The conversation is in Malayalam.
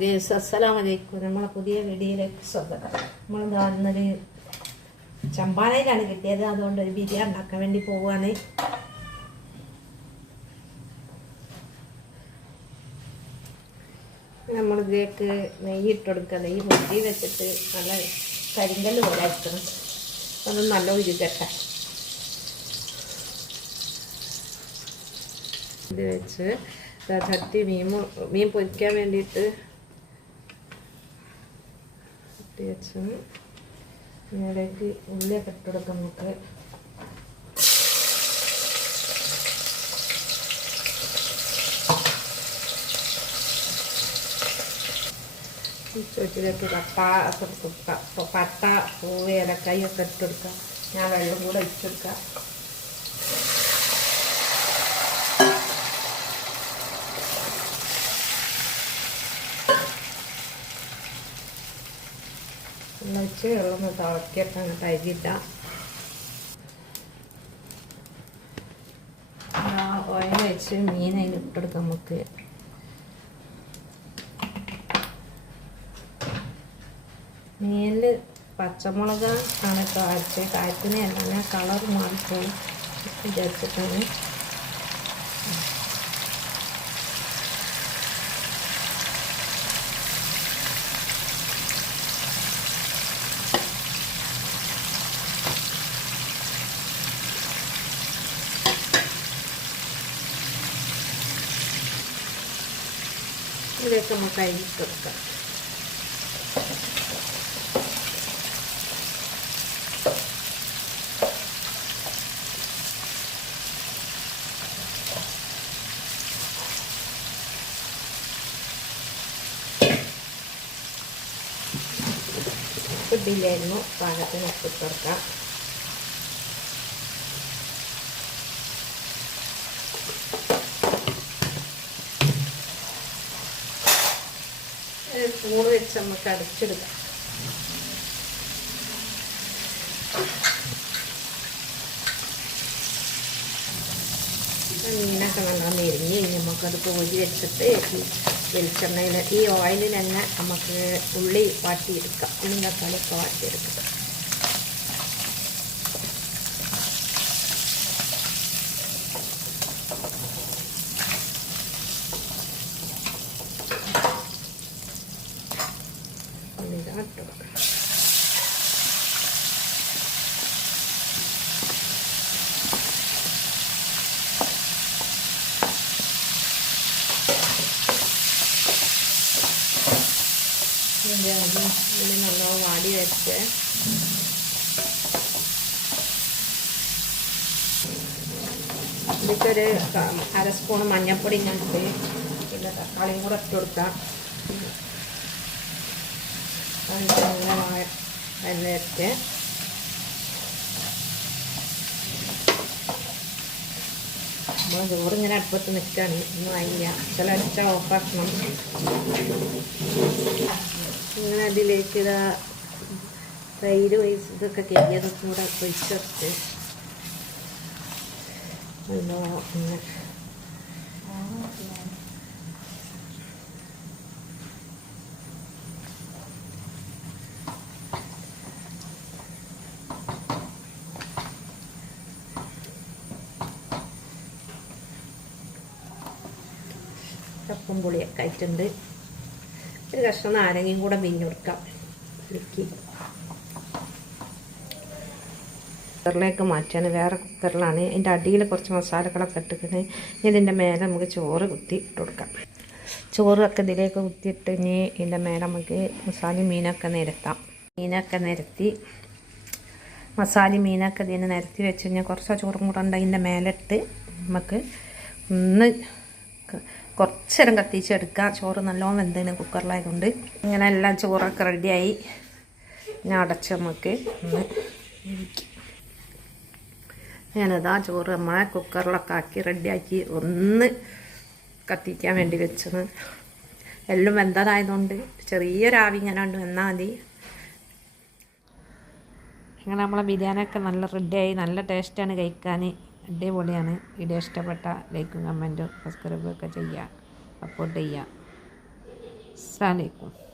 ഗൈസ്, അസ്സലാമു അലൈക്കും. നമ്മളെ പുതിയ വീഡിയോയിലേക്ക് സ്വാഗതം. നമ്മൾ ഇന്നൊരു ചമ്പാനയിലാണ് കിട്ടിയത്, അതുകൊണ്ട് ഒരു ബിരിയാണി ഉണ്ടാക്കാൻ വേണ്ടി പോവുകയാണ്. നമ്മളിതിലേക്ക് നെയ്യ് ഇട്ടെടുക്കുക. നെയ്യ് മുറ്റി വെച്ചിട്ട് നല്ല കരിങ്കല്ല് പോലെ അയക്കണം. അത് നല്ല ഉരുകട്ടെ. ഇത് വെച്ച് ചട്ടി മീൻ പൊരിക്കാൻ വേണ്ടിയിട്ട് ചട്ടി വെച്ച് ഇതിലേക്ക് ഉള്ളിയൊക്കെ ഇട്ടെടുക്കാം. നമുക്ക് ചുറ്റിലേക്ക് പട്ട, പൂവ്, ഏലക്കായൊക്കെ ഇട്ടെടുക്കാം. ഞാൻ വെള്ളം കൂടെ ഇട്ടെടുക്കാം. വെച്ച് വെള്ളം തിളക്കിയൊക്കെ അങ്ങോട്ട് അരിയിട്ടാം. ഓയിൽ വെച്ച് മീൻ അതിൽ ഇട്ടെടുക്കാം. നമുക്ക് മീനിൽ പച്ചമുളക് ആണ് കായത്തിന് എല്ലാം കളർ മാറിപ്പോയി വിചാരിച്ചിട്ടാണ്. ഇതിലേക്ക് നമുക്ക് അരിയിട്ട് കൊടുക്കാം. ഉപ്പില്ലായിരുന്നു, പാകത്തിന് ഉപ്പിട്ട് കൊടുക്കാം. സ്പൂൺ വെച്ച് നമുക്ക് അടച്ചെടുക്കാം. മീനൊക്കെ നല്ല നെരിഞ്ഞ് നമുക്കത് കോരി വെച്ചിട്ട് വെളിച്ചെണ്ണയിൽ ഈ ഓയിലിൽ തന്നെ നമുക്ക് ഉള്ളി വാട്ടിയെടുക്കാം. ഉള്ളി തക്കാളിയൊക്കെ വാട്ടിയെടുക്കാം. ഇതിൽ നല്ലോണം വാടി വെച്ച് ഇതിക്കൊരു അര സ്പൂൺ മഞ്ഞൾപ്പൊടി ഞാൻ ഇട്ട് പിന്നെ തക്കാളിയും കൂടെ ഇട്ട് കൊടുക്കാം. വെച്ച് നമ്മൾ ചോറിങ്ങനെ അടുപ്പത്ത് നിൽക്കുകയാണ്. ഒന്നും ആയില്ല. ചില അടിച്ച ഓഫാക്കണം. ഇങ്ങനെ അതിലേക്ക് ഇതാ തൈര് ഇതൊക്കെ കരിയതും കൂടെ ഒഴിച്ചെടുത്ത് പിന്നെ കപ്പും പുളിയൊക്കെ ആയിട്ടുണ്ട്. ഒരു കഷ്ണം നാരങ്ങയും കൂടെ പിഞ്ഞെടുക്കാം. കുക്കറിലേക്ക് മാറ്റാണ്. വേറെ കുക്കറിലാണ്. അതിൻ്റെ അടിയിൽ കുറച്ച് മസാലകളൊക്കെ ഇട്ടിട്ട് ഇതിൻ്റെ മേലെ നമുക്ക് ചോറ് കുത്തി ഇട്ട് കൊടുക്കാം. ചോറൊക്കെ ഇതിലേക്ക് കുത്തിയിട്ട് ഇനി ഇതിൻ്റെ മേലെ നമുക്ക് മസാലയും മീനൊക്കെ നിരത്താം. മീനൊക്കെ നിരത്തി മീനൊക്കെ ഇതിന് നിരത്തി വെച്ച് കഴിഞ്ഞാൽ കുറച്ച് ചോറും കൂടെ ഉണ്ട് അതിൻ്റെ മേലിട്ട് നമുക്ക് ഒന്ന് കുറച്ച് നേരം കത്തിച്ചെടുക്കുക. ചോറ് നല്ലോണം വെന്തതിന് കുക്കറിലായതുകൊണ്ട്. ഇങ്ങനെ എല്ലാം ചോറൊക്കെ റെഡിയായി. ഞാൻ അടച്ച് നമുക്ക് ഒന്ന് ഞാനതാ ചോറ് നമ്മളെ കുക്കറിലൊക്കെ ആക്കി റെഡിയാക്കി ഒന്ന് കത്തിക്കാൻ വേണ്ടി വെച്ചത്. എല്ലാം വെന്തതായതുകൊണ്ട് ചെറിയൊരാവി ഇങ്ങനെ കൊണ്ട് വന്നാൽ മതി. അങ്ങനെ നമ്മളെ ബിരിയാണിയൊക്കെ നല്ല റെഡിയായി. നല്ല ടേസ്റ്റാണ് കഴിക്കാൻ. അടിപൊളിയാണ്. വീഡിയോ ഇഷ്ടപ്പെട്ട ലൈക്കും കമൻറ്റും സബ്സ്ക്രൈബൊക്കെ ചെയ്യുക, സപ്പോർട്ട് ചെയ്യുക. അസ്സലാമു അലൈക്കും.